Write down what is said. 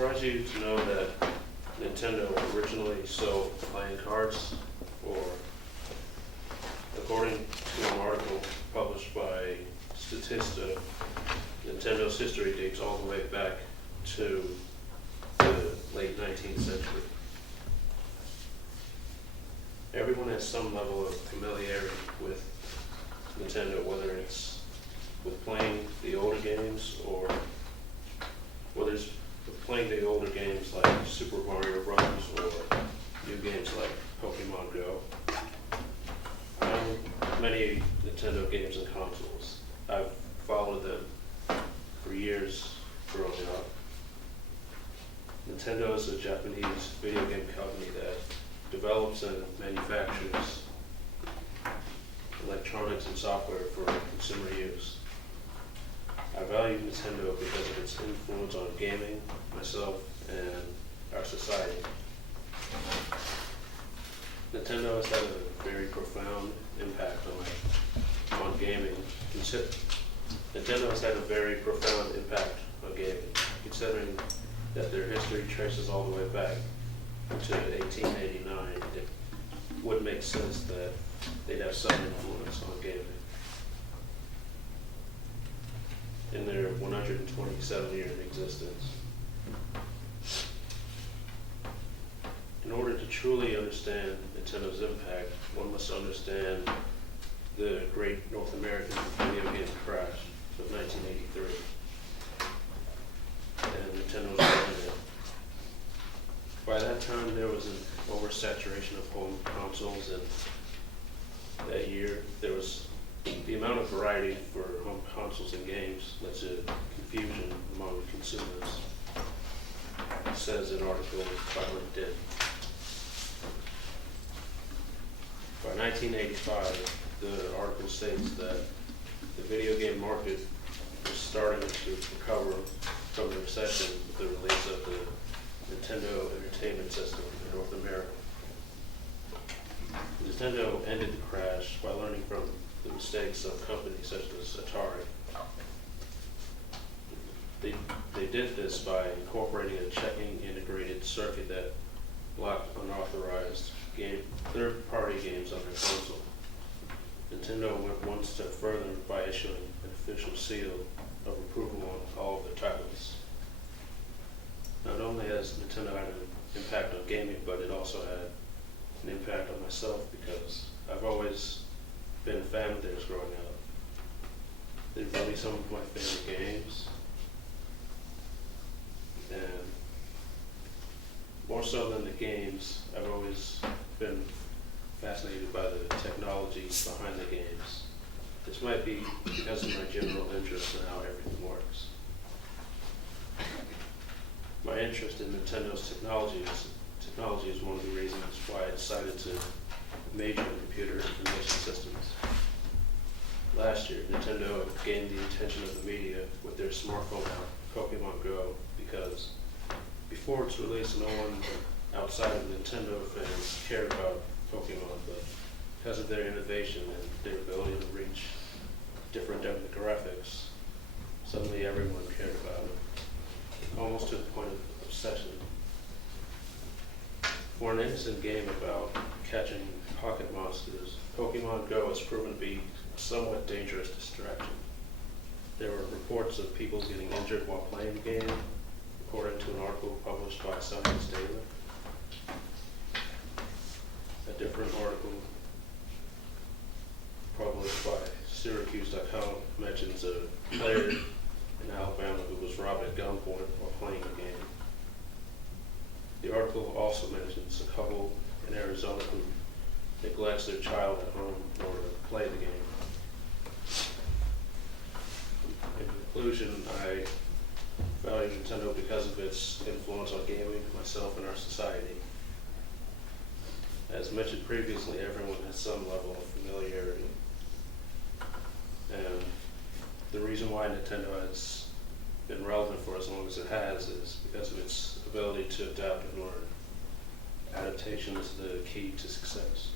surprise you to know that Nintendo originally sold playing cards for, according to an article published by Statista, Nintendo's history dates all the way back to the late 19th century. Everyone has some level of familiarity with Nintendo, whether it's with playing the older games or whether it's playing the older games like Super Mario Bros. Or new games like Pokemon Go. I own many Nintendo games and consoles. I've followed them for years growing up. Nintendo is a Japanese video game company that develops and manufactures electronics and software for consumer use. I value Nintendo because of its influence on gaming, myself, and our society. Nintendo has had a very profound impact on gaming. Nintendo has had a very profound impact on gaming, considering that their history traces all the way back to 1889. It would make sense that they'd have some influence on gaming. In their 127-year existence. In order to truly understand Nintendo's impact, one must understand the great North American video game crash of 1983 and Nintendo's role in it. By that time, there was an oversaturation of home consoles, and that year there was the amount of variety for home consoles and games led to confusion among consumers, says an article by LinkedIn. By 1985, the article states that the video game market was starting to recover from the recession with the release of the Nintendo Entertainment System in North America. Nintendo ended the crash by learning from the mistakes of companies such as Atari. They did this by incorporating a checking integrated circuit that blocked unauthorized third-party games on their console. Nintendo went one step further by issuing an official seal of approval on all of their titles. Not only has Nintendo had an impact on gaming, but it also had an impact on myself because I've always been a fan of theirs growing up. They've released some of my favorite games, and more so than the games, I've always been fascinated by the technology behind the games. This might be because of my general interest in how everything works. My interest in Nintendo's technology is one of the reasons why I decided to major in computer information systems. Last year, Nintendo gained the attention of the media with their smartphone app, Pokemon Go, because before its release, no one outside of Nintendo fans cared about Pokemon, but because of their innovation and their ability to reach different demographics, suddenly everyone cared about it, almost to the point of obsession. For an innocent game about catching pocket monsters, Pokemon Go has proven to be a somewhat dangerous distraction. There were reports of people getting injured while playing the game, according to an article published by Science Daily. A different article published by Syracuse.com mentions a player in Alabama who was robbed at gunpoint while playing the game. The article also mentions a couple in Arizona who neglects their child at home in order to play the game. In conclusion, I value Nintendo because of its influence on gaming, myself, and our society. As mentioned previously, everyone has some level of familiarity. And the reason why Nintendo has been relevant for as long as it has is because of its ability to adapt and learn. Adaptation is the key to success.